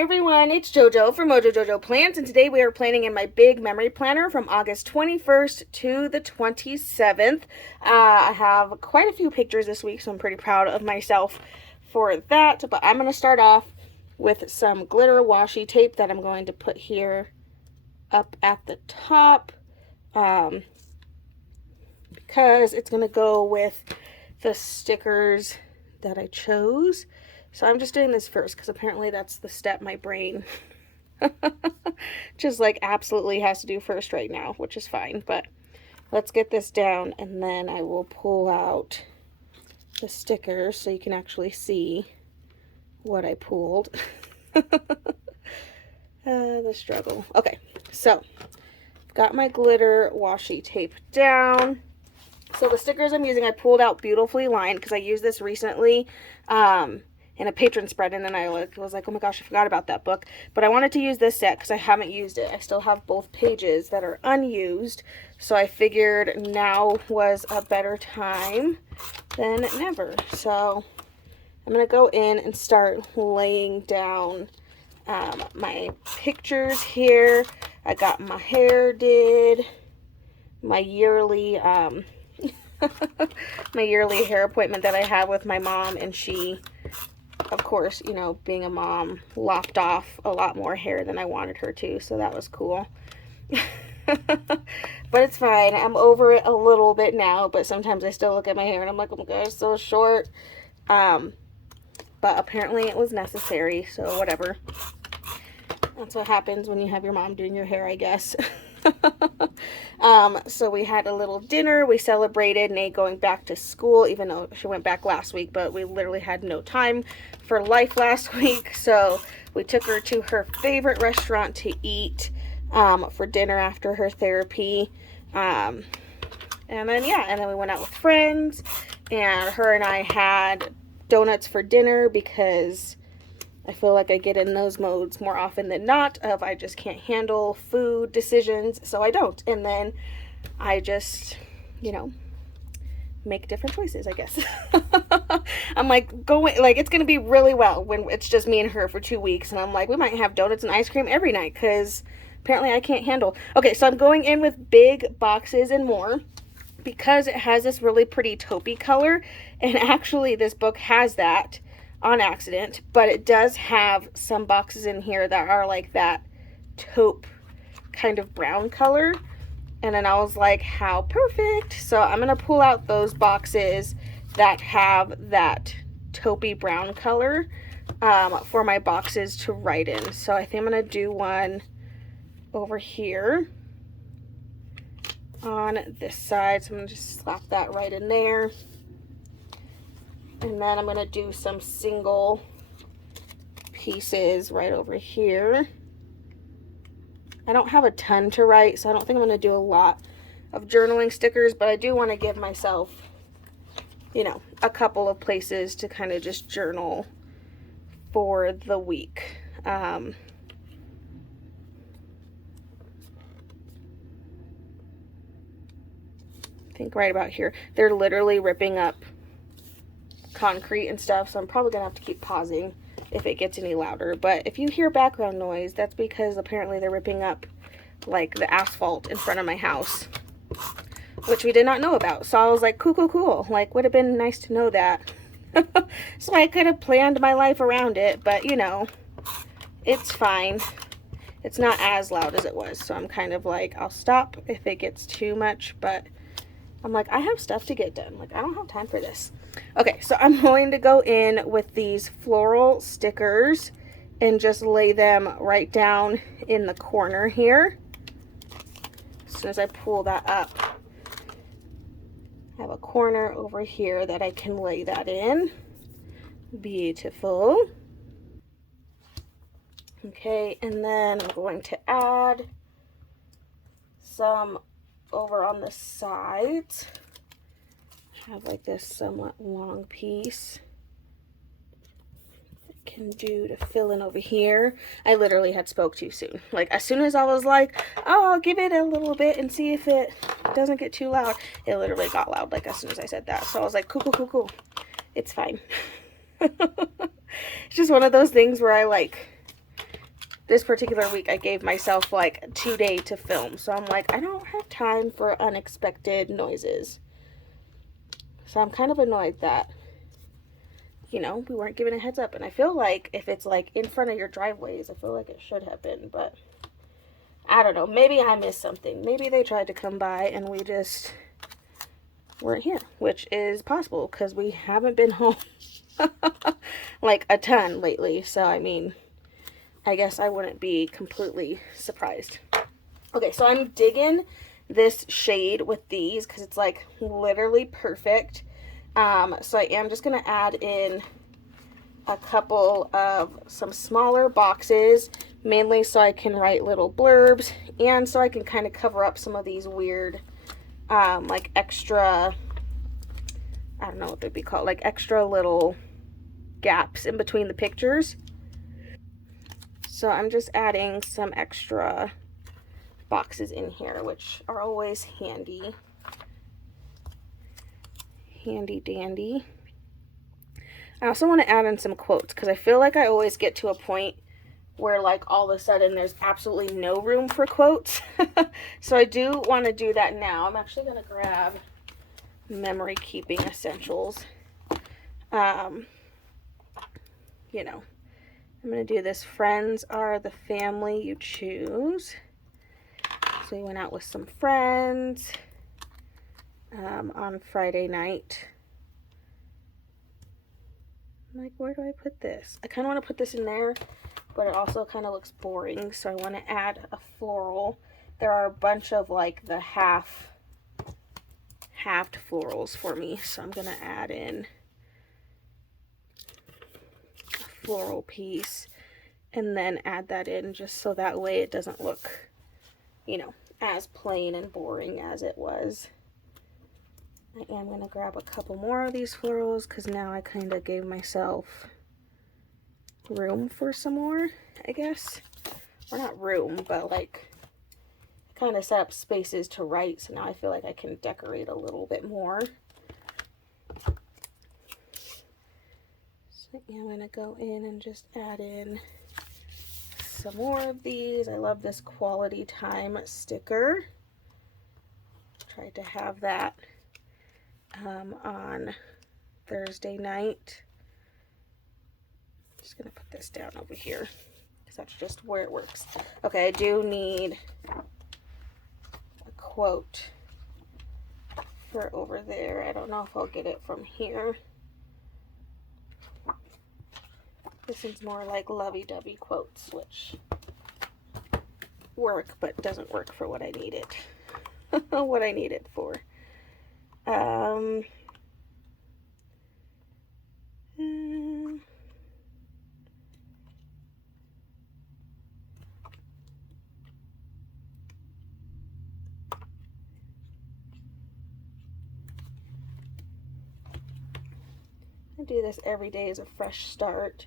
everyone, it's JoJo from Mojo Jojo Plants, and today we are planning in my big memory planner from August 21st to the 27th. I have quite a few pictures this week, so I'm pretty proud of myself for that, but I'm going to start off with some glitter washi tape that I'm going to put here up at the top, because it's going to go with the stickers that I chose. So I'm just doing this first because apparently that's the step my brain just like absolutely has to do first right now, which is fine. But let's get this down and then I will pull out the stickers so you can actually see what I pulled. The struggle. Okay, so I've got my glitter washi tape down. So the stickers I'm using, I pulled out Beautifully Lined because I used this recently in a patron spread, and then I was like, oh my gosh, I forgot about that book. But I wanted to use this set because I haven't used it. I still have both pages that are unused, so I figured now was a better time than never. So I'm going to go in and start laying down my pictures here. I got my hair did, my yearly my yearly hair appointment that I have with my mom, and she, of course, you know, being a mom, lopped off a lot more hair than I wanted her to, so that was cool. But it's fine. I'm over it a little bit now, but sometimes I still look at my hair and I'm like, oh my gosh, it's so short. But apparently it was necessary, so whatever. That's what happens when you have your mom doing your hair, I guess. So we had a little dinner. We celebrated Nate going back to school, even though she went back last week, but we literally had no time for life last week. So we took her to her favorite restaurant to eat for dinner after her therapy. And then we went out with friends, and her and I had donuts for dinner because I feel like I get in those modes more often than not of I just can't handle food decisions, so I don't. And then I just, you know, make different choices, I guess. I'm like, it's going to be really well when it's just me and her for 2 weeks. And I'm like, we might have donuts and ice cream every night because apparently I can't handle. Okay, so I'm going in with Big Boxes and More because it has this really pretty taupey color. And actually this book has that on accident, but it does have some boxes in here that are like that taupe kind of brown color, and then I was like, how perfect. So I'm gonna pull out those boxes that have that taupey brown color for my boxes to write in. So I think I'm gonna do one over here on this side, so I'm gonna just slap that right in there. And then I'm going to do some single pieces right over here. I don't have a ton to write, so I don't think I'm going to do a lot of journaling stickers, but I do want to give myself, you know, a couple of places to kind of just journal for the week. I think right about here. They're literally ripping up concrete and stuff, so I'm probably gonna have to keep pausing if it gets any louder. But if you hear background noise, that's because apparently they're ripping up like the asphalt in front of my house, which we did not know about. So I was like, cool, like would have been nice to know that. So I could have planned my life around it, but you know, it's fine. It's not as loud as it was, so I'm kind of like, I'll stop if it gets too much, but I'm like, I have stuff to get done. Like, I don't have time for this. Okay, so I'm going to go in with these floral stickers and just lay them right down in the corner here. As soon as I pull that up, I have a corner over here that I can lay that in. Beautiful. Okay, and then I'm going to add some over on the sides. Have like this somewhat long piece I can do to fill in over here. I literally had spoke too soon. Like as soon as I was like, oh, I'll give it a little bit and see if it doesn't get too loud, it literally got loud like as soon as I said that. So I was like, cool. It's fine. It's just one of those things where I like this particular week I gave myself like 2 days to film. So I'm like, I don't have time for unexpected noises. So I'm kind of annoyed that, you know, we weren't given a heads up. And I feel like if it's like in front of your driveways, I feel like it should have been, but I don't know. Maybe I missed something. Maybe they tried to come by and we just weren't here, which is possible because we haven't been home like a ton lately. So, I mean, I guess I wouldn't be completely surprised. Okay, so I'm digging this shade with these because it's like literally perfect. So I am just going to add in a couple of some smaller boxes, mainly so I can write little blurbs and so I can kind of cover up some of these weird like extra, I don't know what they'd be called, like extra little gaps in between the pictures. So I'm just adding some extra boxes in here, which are always handy. Handy dandy. I also want to add in some quotes because I feel like I always get to a point where like all of a sudden there's absolutely no room for quotes. So I do want to do that now. I'm actually going to grab Memory Keeping Essentials. You know, I'm going to do this. Friends are the family you choose. So we went out with some friends on Friday night. I'm like, where do I put this? I kind of want to put this in there, but it also kind of looks boring, so I want to add a floral. There are a bunch of like the halved florals for me, so I'm going to add in a floral piece and then add that in just so that way it doesn't look, you know, as plain and boring as it was. I am going to grab a couple more of these florals because now I kind of gave myself room for some more, I guess. Or not room, but like kind of set up spaces to write, so now I feel like I can decorate a little bit more. So yeah, I'm going to go in and just add in some more of these. I love this Quality Time sticker. Tried to have that on Thursday night. Just gonna put this down over here because that's just where it works. Okay, I do need a quote for over there. I don't know if I'll get it from here. This is more like lovey-dovey quotes, which work but doesn't work for what I need it. What I need it for. I do this every day as a fresh start.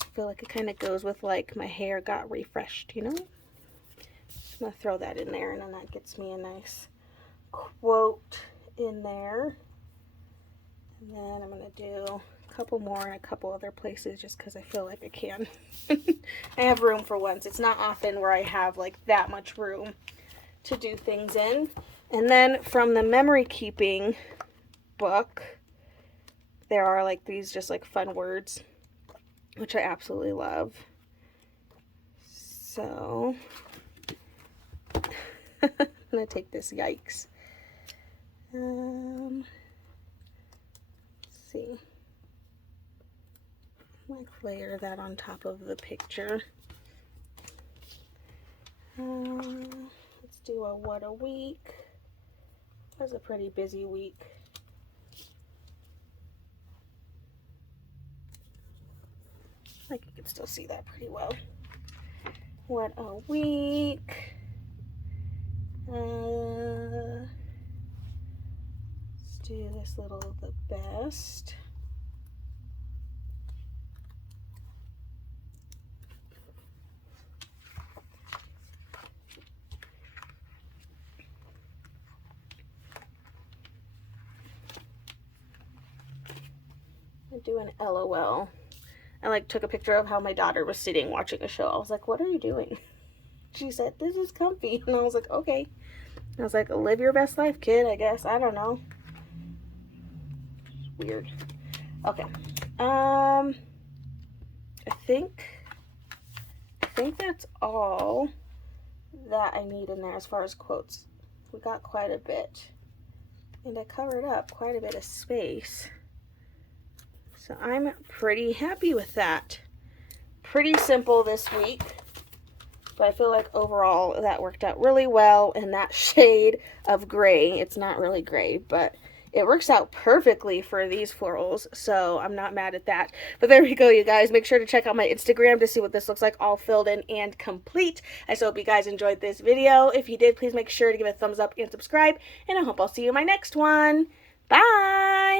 I feel like it kind of goes with like my hair got refreshed, you know? I'm going to throw that in there and then that gets me a nice quote in there. And then I'm going to do a couple more in a couple other places just because I feel like I can. I have room for once. It's not often where I have like that much room to do things in. And then from the memory keeping book, there are like these just like fun words, which I absolutely love. So I'm gonna take this. Yikes. Let's see. Like layer that on top of the picture. Let's do a what a week. It was a pretty busy week. Like you can still see that pretty well. What a week. Let's do this little the best. I do an LOL. and like took a picture of how my daughter was sitting watching a show. I was like, what are you doing? She said, this is comfy. And I was like, okay. I was like, live your best life, kid, I guess. I don't know. Weird. Okay. I think that's all that I need in there as far as quotes. We got quite a bit. And I covered up quite a bit of space. So I'm pretty happy with that. Pretty simple this week. But I feel like overall that worked out really well. And that shade of gray, it's not really gray, but it works out perfectly for these florals, so I'm not mad at that. But there we go, you guys. Make sure to check out my Instagram to see what this looks like all filled in and complete. I so hope you guys enjoyed this video. If you did, please make sure to give it a thumbs up and subscribe, and I hope I'll see you in my next one. Bye!